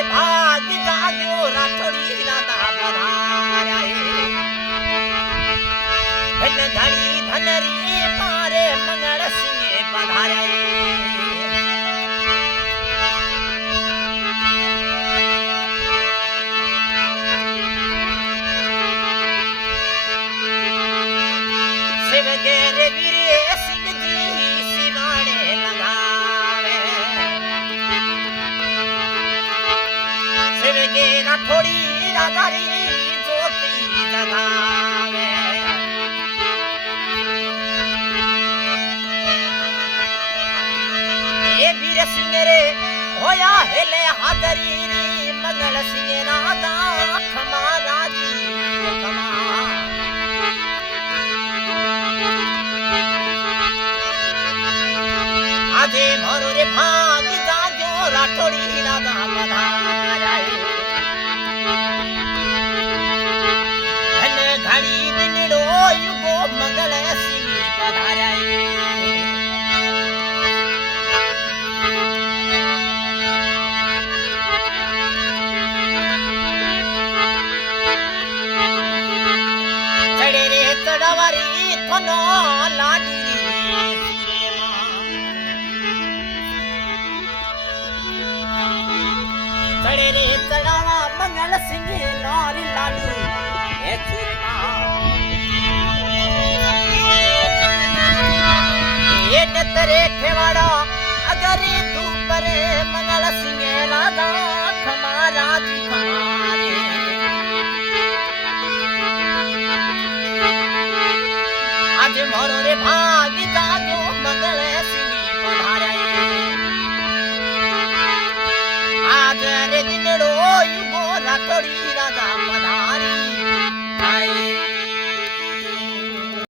रे भाग जाग्यो राठोड़ी राधा पधारा धन धनी धनरी मारे मंगल सिंह पधारा शिव गेरे वीरे सिंह जी सिवाने लगावे शिव गेरा थोड़ी राधारी ज्योति जगावे ए वीर सिंह रे होया हेले हादरी री मंगल सिंह राधा खमा राजी खमा आजे मारो रे भाग जाग्यो राठोड़ी राधा पधारा धन घड़ी दिनड़ो युगो मंगल सिंह पधारा चढ़े रे चढ़वारी थनो लाडी चढ़े रे चढ़ावा मंगल सिंह नारी लाडू हे चूरमा ये तेरे ठेवाड़ा अगर तू परे मंगल सिंह राधा खमारा जी खमारे आज मोरो रे भाग जागो मंगल सिंह पधारे आज रे दिनड़ो युगो राठोड़ी